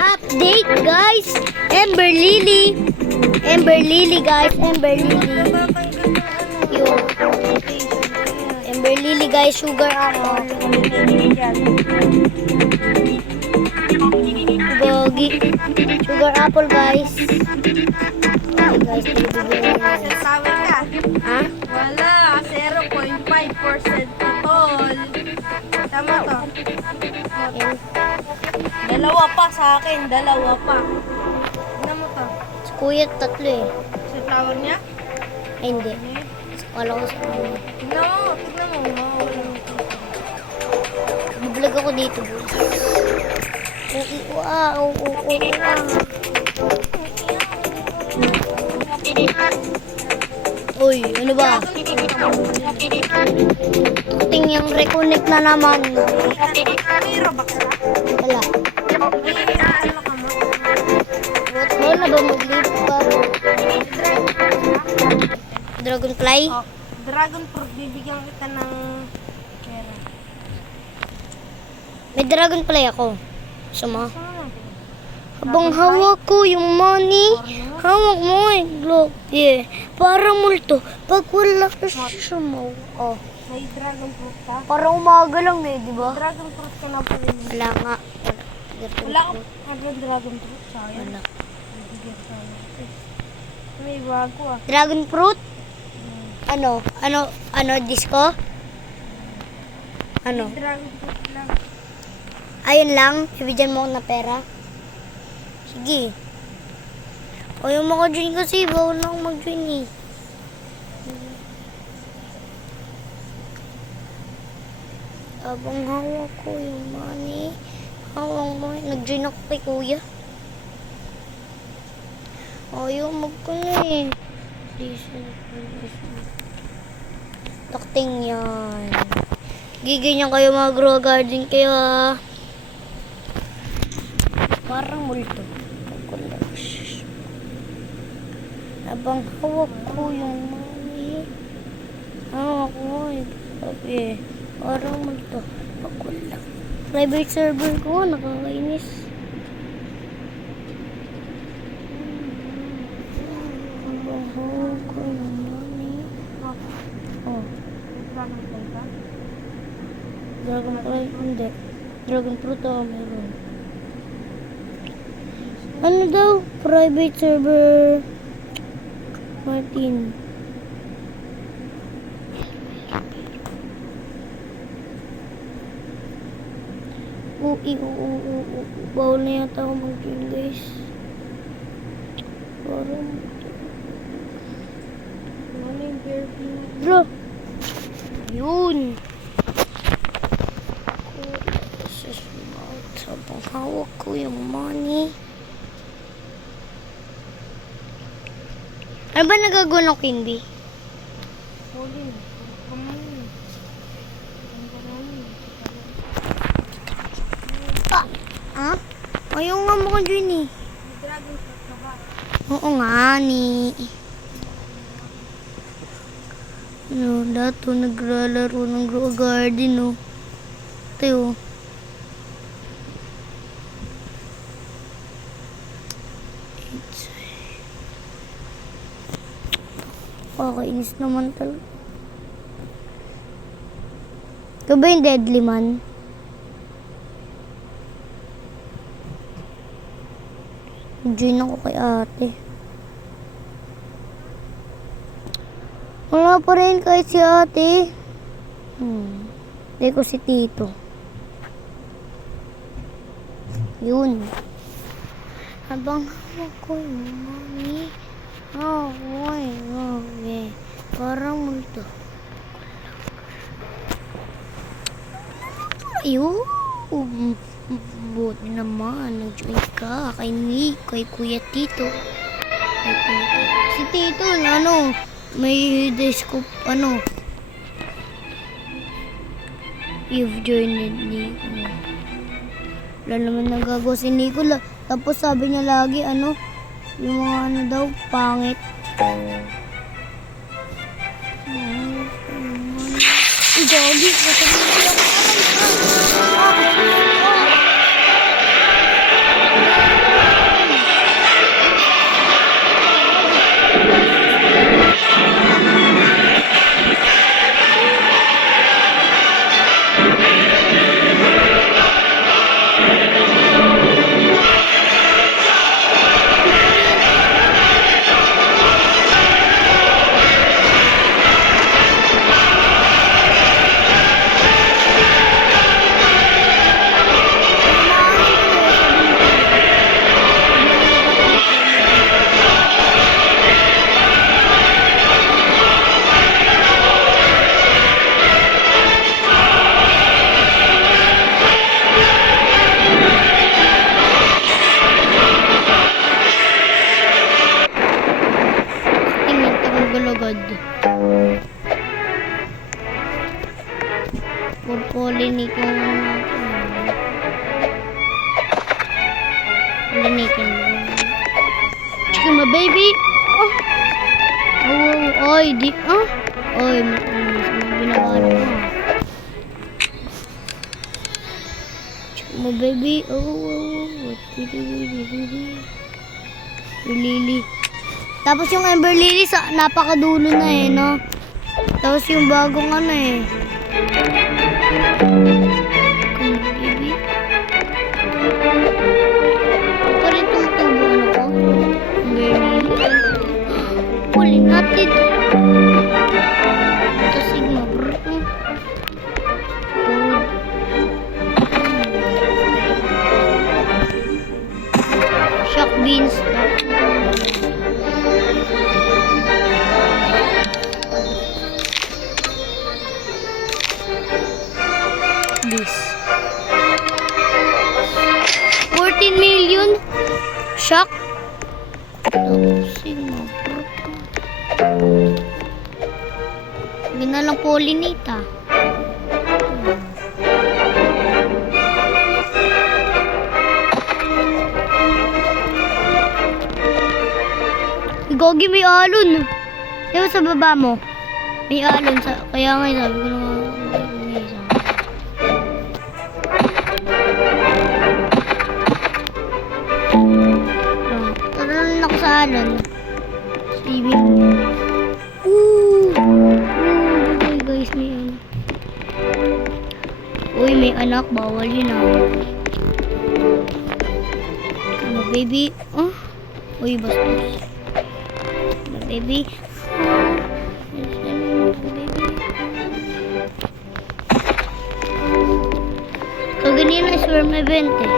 Update guys. Ember Lily. Ember Lily guys. Ember Lily. Yun. Ember Lily guys. Sugar apple. Gogi. Sugar apple guys. Okay guys. Sasawi ka. Ha? Wala, 0.5% tol. Tama to. Ayan. Dalawa pa sa akin, dalawa pa. Ano mo to? Si kuya tatlo eh. Sa flower niya? Ay hindi. Kala ko sa ano. Tignan mo, tignan mo. Vlog ako dito boys. Wow. Uy, ano ba? Ting yung reconnect na naman. May robak ka? Wala. Ano ka mo? Wala na ba mag-live pa? Dragonfly? Oh, dragon fruit, bibigyan kita ng pera. May dragonfly ako. Sama. Saan natin? Habang hawak ko yung money, hawak mo eh. Globe. Yeah. Parang multo. Pag wala ka sumaw. Oh. May dragon fruit ka? Parang umaga lang eh, di ba? Dragon fruit ka na pala. Wala nga. Wala ko dragon fruit. Sayang. Wala. Bibigyan ka natin. May bago ah. Dragon fruit? Ano, disco? Ano? Dragon fruit lang. Ayun lang, ibigyan mo ako na pera. Sige. Ayaw maka-join kasi, bawal na akong mag-join eh. Abang hawak ko yung money. Hawak mo, nag-join ako kay kuya. Ayaw magkano eh. Takting yan. Giganyan kayo mga grow garden kayo ah. Parang multo. Habang hawak ko yung money. Hawak mo eh. Sabi parang multo. Pagkulang. Private server ko, nakakainis. Habang hawak ko yung money. Oh. Dragon fruit ka? Dragonfly, hindi. Dragon fruit ako meron. Ano daw? Private server. Martin. Bawal na yata ako mag-join guys. Parang. Ano yung bear view? Bro. Yun. Sabang hawak ko yung money. Ano ba nagagawa ng Quimby? Pauline. Kamayin. Ang kamayin. Ha? Ayaw nga mo ka dyan eh. May dragon fruit ka ba? Oo nga ni. Ano, dato naglalaro ng grow garden oh. Tayo. Kakainis naman talaga. Ito ba yung deadly man? Join ako kay ate. Wala pa rin kahit si ate. Hindi ko si tito. Yun. Habang hawak ko yung mami. Parang multo. Ayun. Buti naman. Nag-join ka. Kay Nick. Kay Kuya Tito. Kay Tito. Si Tito, ano, may disco, ano. You've joined Nico. Wala naman nagagawa si Nico. Tapos sabi niya lagi, ano, yung mga ano daw, pangit. Doggy, pollinate. Chicken my baby. Oh. Oh, oy, di, ah. Oy, binawala ko. Chicken my baby. Oh. Lily. Tapos yung Ember Lily sa napakadulo na eh, no? Tapos yung bagong ano eh. Baby. Pa rin itong tubo ano ko. Ember Lily. Huli natin. Ito Sigma bro. Shock beans. This 14 million shock. Sigma bro. Ginalang pollinate ah. Gogi may alon. Diba sa baba mo? May alon sa kaya nga sabi ko na may isa. Taralan ako sa alon. Saving. Okay guys, may ano. Uy, may anak. Bawal yun ah. Ano baby? Oh. Uy, bastos. Ano baby? Kaganyan na swarm event eh.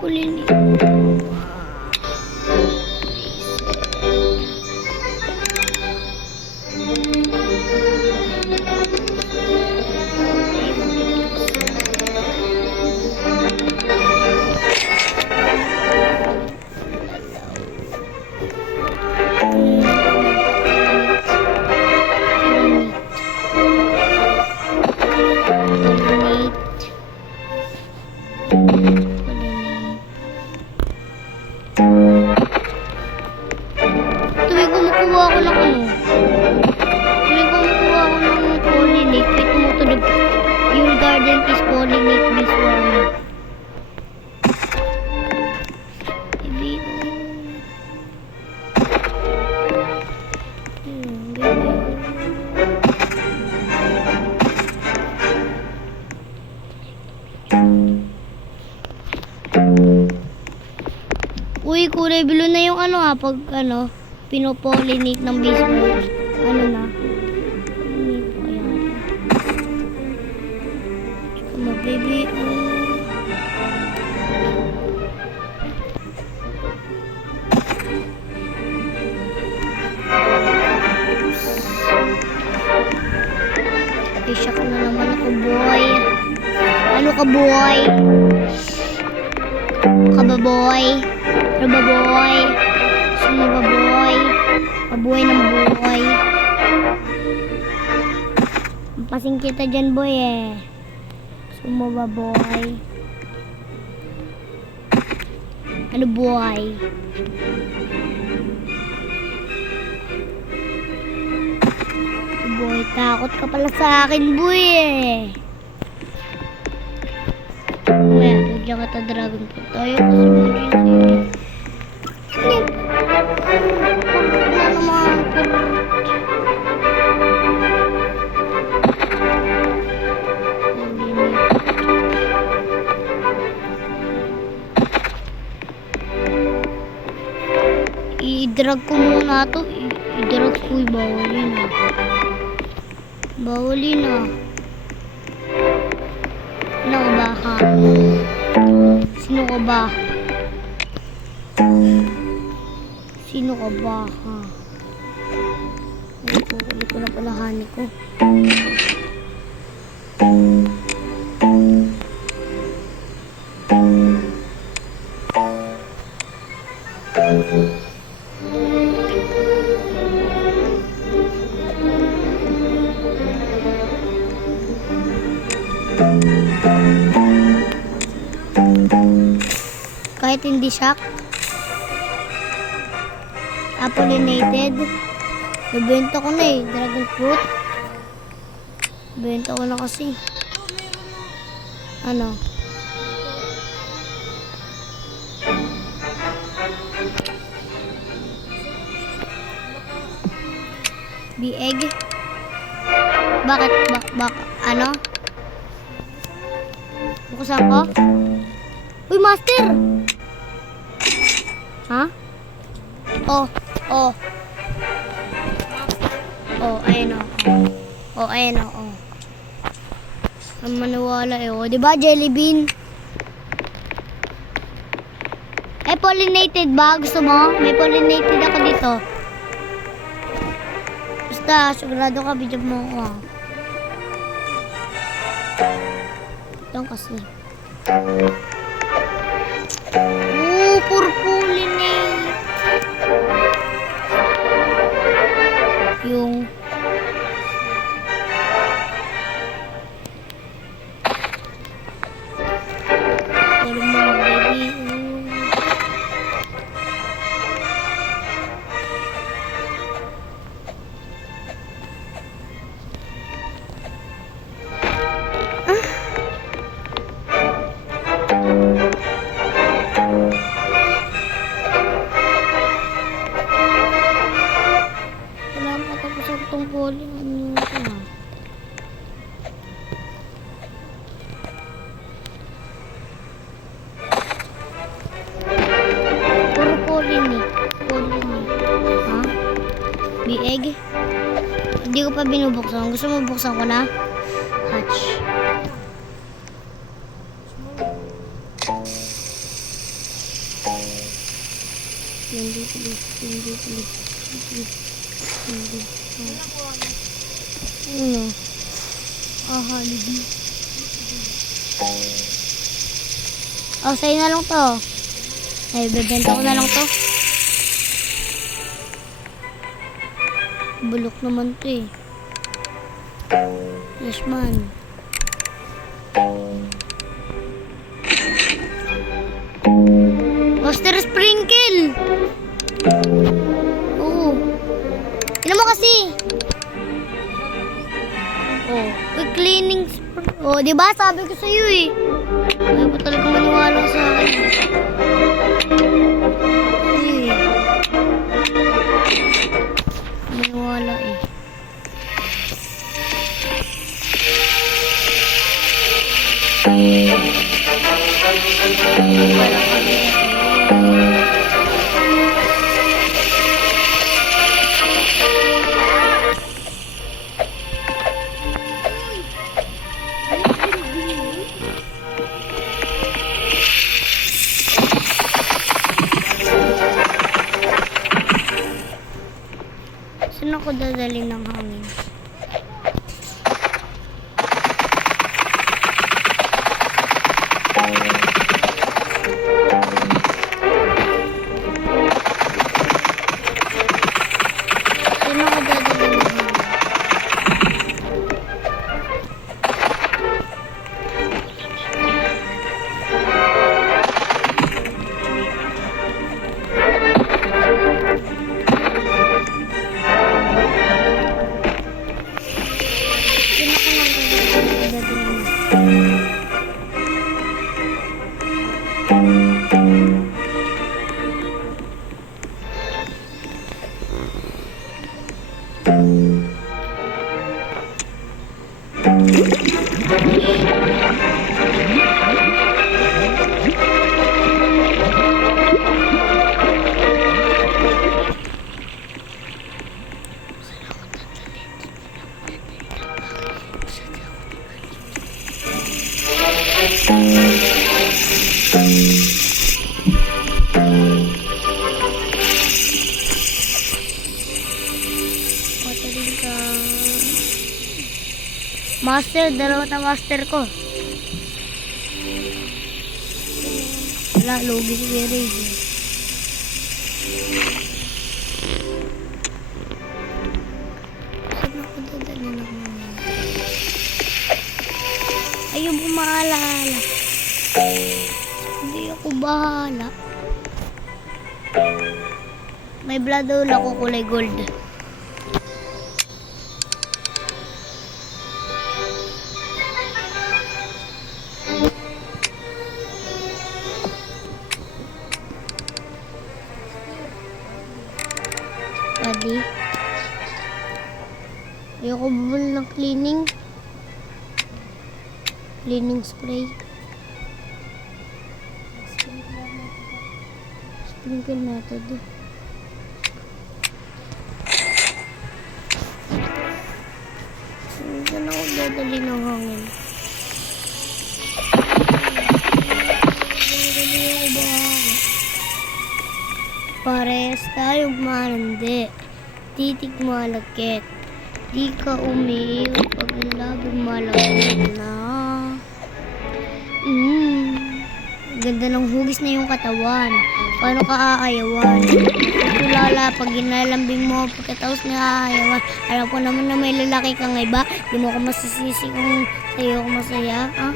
Huli niya. Tuwing kumukuha ako ng ano, tuwing kumukuha ako ng pollinate, may tumutunog. Your garden is pollinate this one. Baby, uy, kulay blue na yung ano ha, pag ano, pinopollinate ng baseball. Ano na? Ayan. Come on, baby. Ay, shock na naman ako, boy. Ano ka, boy? Kababoy. Kababoy. Sino baboy? Kabuhay ng buhay. Pasing kita dyan, boy eh. Sumaba boy. Ano boy? Boy, takot ka pala sa akin, boy eh. Kaya, bigyan kita dragon fruit tayo kasi emergency. Wala naman i-drag ko muna to. I-drag ko. Bawal yun ah. Bawal yun ah. Sino ka ba ha? Sino ka ba? Sino ka ba ha? Ay, kukulit ko na pala honey ko. Kahit hindi shock. Apollinated. Nabenta ko na eh. Dragon fruit. Benta ko na kasi. Ano? Big. Bakit? Ano? Bukusan ko? Uy, master! Ha? Oh, oh. Oh, ayun o. Oh, ayun o. Oh. Ang maniwala eh. Oh, diba, jelly bean? Eh, pollinated ba? Gusto mo? May pollinated ako dito. Basta, sigurado ka, video mo ako. Ito kasi. Puro pollinate. Yung baby. Wala na tapos ang tungkulin. Ano yun ito na? Puro pollinate. Ha? Big? Hindi ko pa binubuksan. Gusto mo buksan ko na? Hatch. Hindi. Ano? Holiday. Oh, sa'yo na lang to. Ay, bebenta ko na lang to. Bulok naman to eh. Yes, man. Master Sprinkle! Oo. Tignan mo kasi. Oh, cleaning spray. Oh, di ba? Sabi ko sa iyo eh. Ayaw pa talaga maniwala sa akin. Eh. Maniwala eh. Saan ako dadalhin ng hangin? Saan ako dadalhin ng hangin? Watering ka. Master, dalawa na master ko. Wala, lugi si Gary. Saan ako dadalhin ng hangin? Ayaw mo maalala. Hindi ako bahala. May blood oil ako kulay gold. Pwede. Ayoko bumili ng cleaning. Cleaning spray. Sprinkle method. Saan ako dadali ng hangin? Dadali ako bahala. Parehas tayo malandi. Titig malagkit. Di ka umiiw pag labi malagkit na. Ganda ng hugis na yung katawan. Paano ka aayawan? Tulala pag ginalambing mo pagkatapos na aayawan. Alam ko naman na may lalaki kang iba. Di mo ako masisisi kung sa'yo ako masaya. Ah?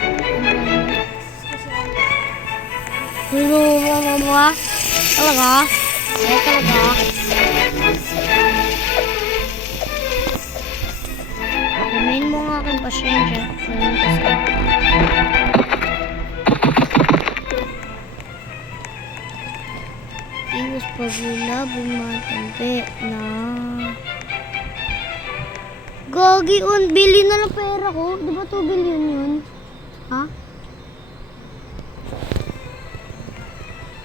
Pero mo ba? Talaga? Eh, talaga? Kumain mo nga aking pasyensya. Ganun kasi. Iwas pagula, bumatampi na. Gagi, bili na lang pera ko. Di ba 2 billion yun? Ha?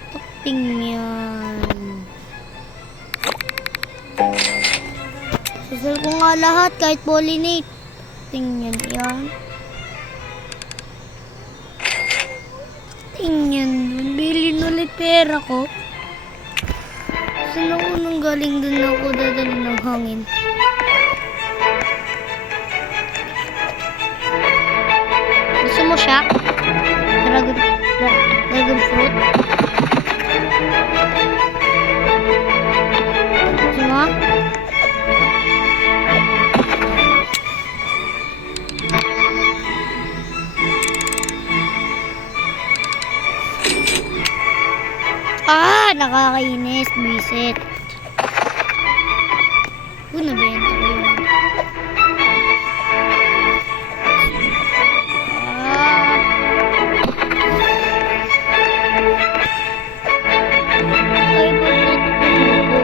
Takting yan. Sasal ko nga lahat kahit pollinate. Tingnan yan. Tingnan dun. Bili na ulit pera ko. Saan ako nang galing dun ako dadali ng hangin? Gusto mo siya? Dragon fruit? Gusto mo? Nakakainis. Bisit. Nabenta ko yun. Ay, ba't natutulog?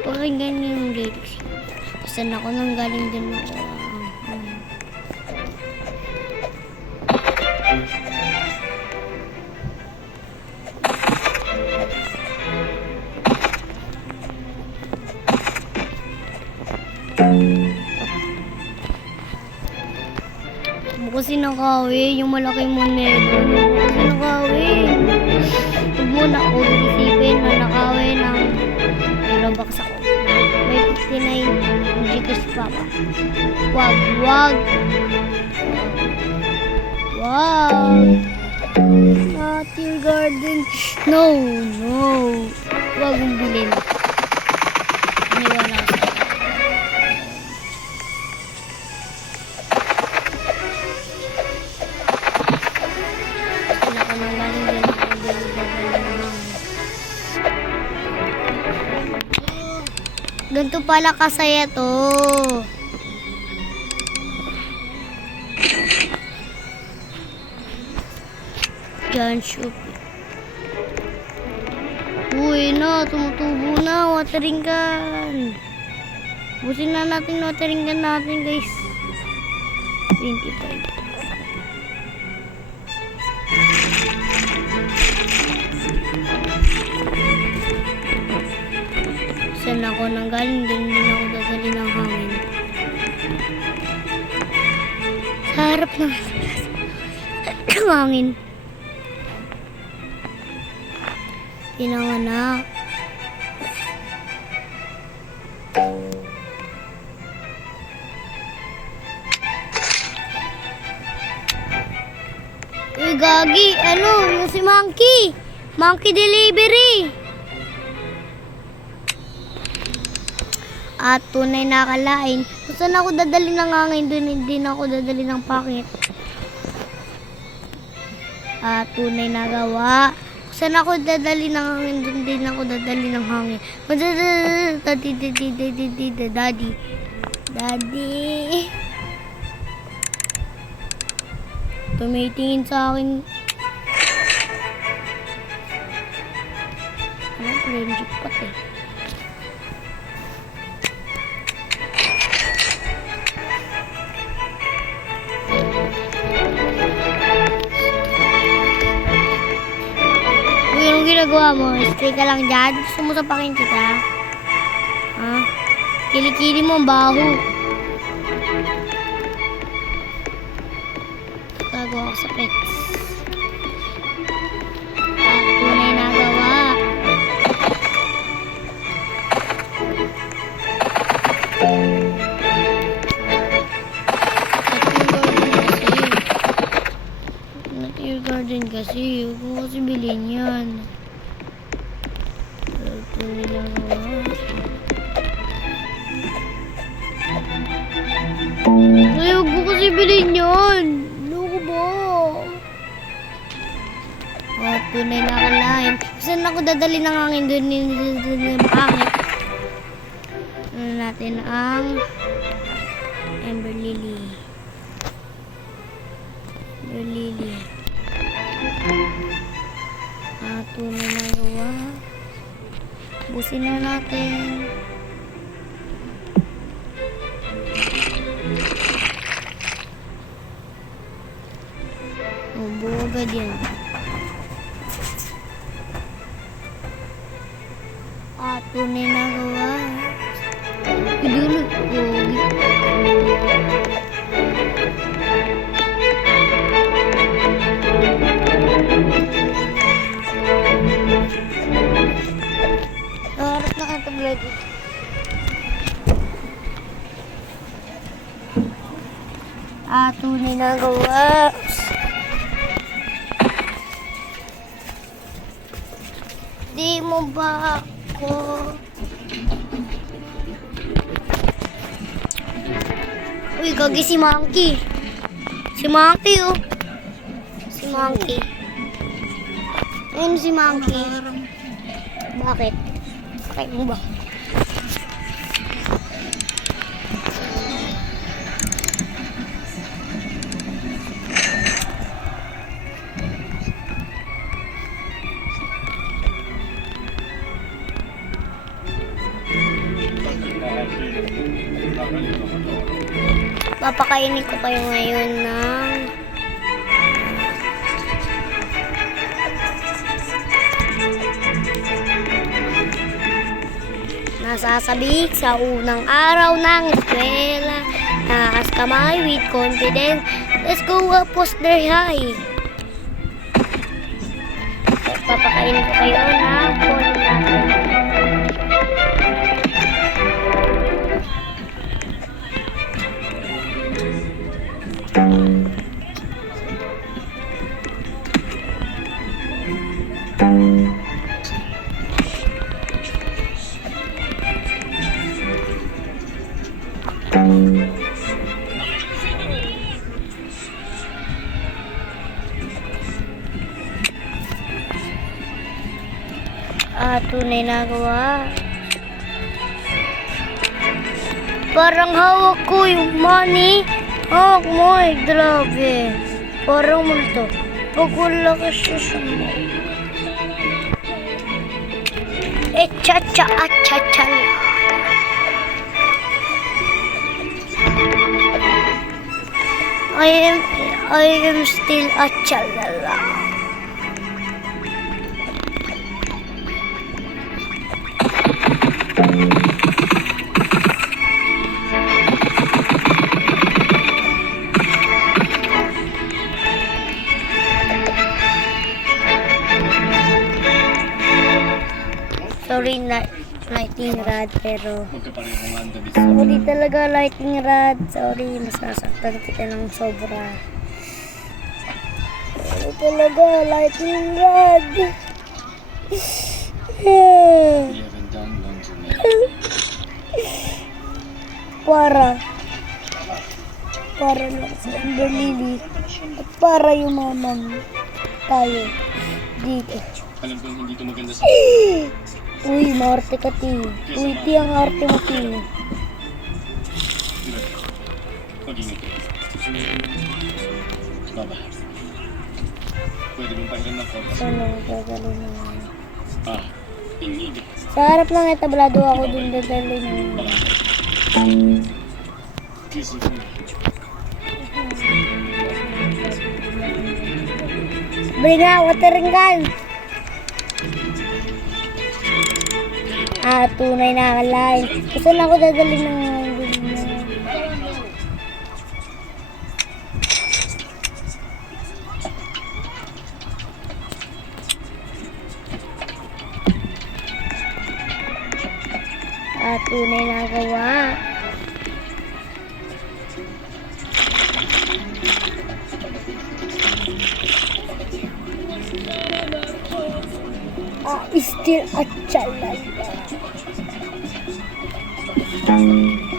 Pakinggan niyo yung lyrics. Saan ako nang galing din ako. Kasi nakawi, yung malaking monero. Kasi nakawi. Huwag mo na ako isipin na nakawi ng Robux ako. May 59 Gcash pa pa. Wag. Not your garden. No. Wag mong bilhin. Iniwan ako. Ganito pala kasaya to. Giant soup. Uy na, tumutubo na. Watering can. Busin na natin watering can natin, guys. 25. Saan ako nang galing, din ako dadali ng hangin. Sa harap ng hangin. Pinanganak. Uy, gagi. Ano? Yung si Monkey. Monkey delivery. At tunay na akalain. Kung saan ako dadali ng hangin, doon hindi na ako dadali ng pangit. At tunay na gawa. Kung saan ako dadali ng hangin, doon din ako dadali ng hangin. Daddy. Daddy. Tumitingin sa akin. Ano, friendship pa eh. Uy, anong ginagawa mo? Stay ka lang dyan? Gusto mo sapakin kita? Ha? Kilikili mo ang baho. Gagawa ko sa pets. At tunay na gawa. Not your garden kasi. Huwag mo kasi bilhin yan. At tunay na gawa. Ay, huwag mo kasi bilhin yan. Loko ba? At tunay na akalain. Saan ako dadali ng hangin? Doon yung pangit. Ano natin ang Ember Lily. Ember Lily. At tunay na gawa. Busin na natin. Buo agad yan. At tunay na gawa. Idulog ko. Harap na kanta vlog. At tunay na gawa. Di mo ba ako uy, gagi si Monkey. Si Monkey, oh. Si Monkey. Ayun si Monkey. Bakit? Bakit mo ba? Papakainin ko kayo ngayon ng nasasabik sa unang araw ng eskwela. Taas kamay with confidence. Let's go up, poster high. Papakainin ko kayo ng phone natin. Tunay na gawa. Parang hawak ko yung money. Hawak mo eh, grabe. Parang multo. Pag wala ka siya mo. Cha-cha, cha-cha. I am still a chalala. sorry na lightning rod, pero sorry talaga lightning rod. Sorry, masasaktan kita ng sobra. Sorry talaga lightning rod. Para lang sa Amberlily at para yumaman tayo dito. Alam kong hindi ito maganda sa... Uy, maarte ka, Ti. Uy, Ti, ang arte mo, Ti. Pag-ingat ka. Baba. Pwede mong pahiram ng konti. Sana gagawin mo. Hindi. Sa harap lang etablado ako dun dadalhin mo. Kiss it me. Bring nga, watering gun! Tunay na akalain. Saan ako dadalhin ng... tunay na gawa. Still a challenge.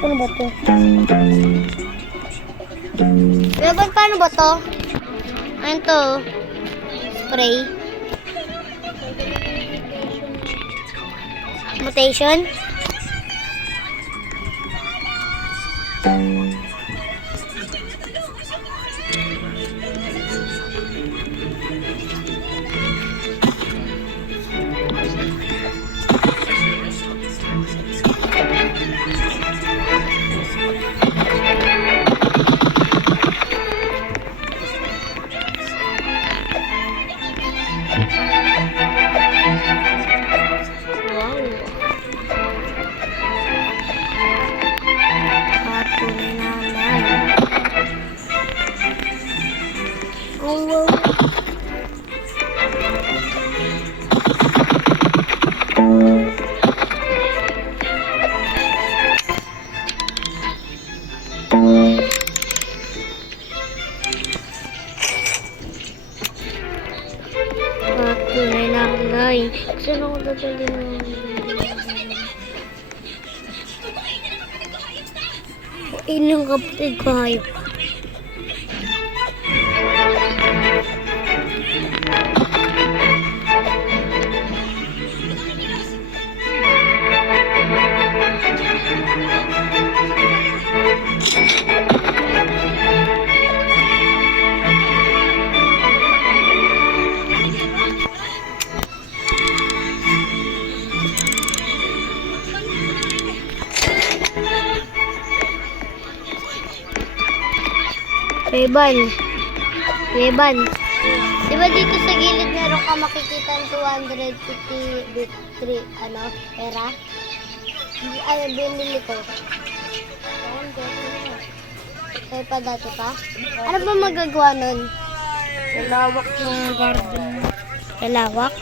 Ano ba to? Bebon, paano ba to? Ano to? Spray? Mutation? Saan ako dadalhin mo? Ilang kapatid ko hayop. Reban. Di ba dito sa gilid meron ka makikita ng 253 pera? Ay, binili ko. Kaya pa dati pa? Ano ba magagawa nun? Lawak ng garden. Kalawak?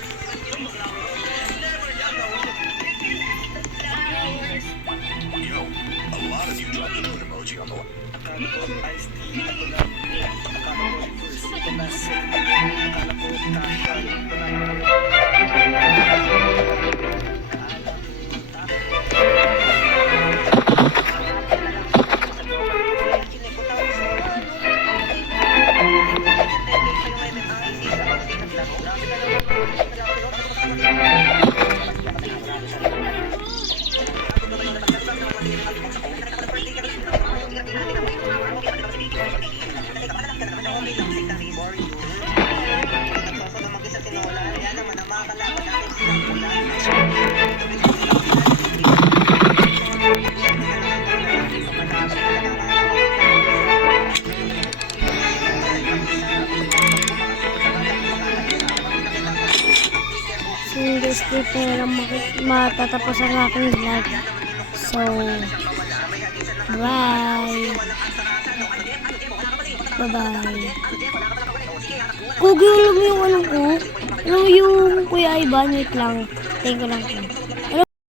Dito na lang matatapos ang aking vlog. So, bye. Bye-bye. Kugi, alam mo yung ano ko? Alam mo yung Kuya Ivan, wait lang. Tayo ko lang po. Ano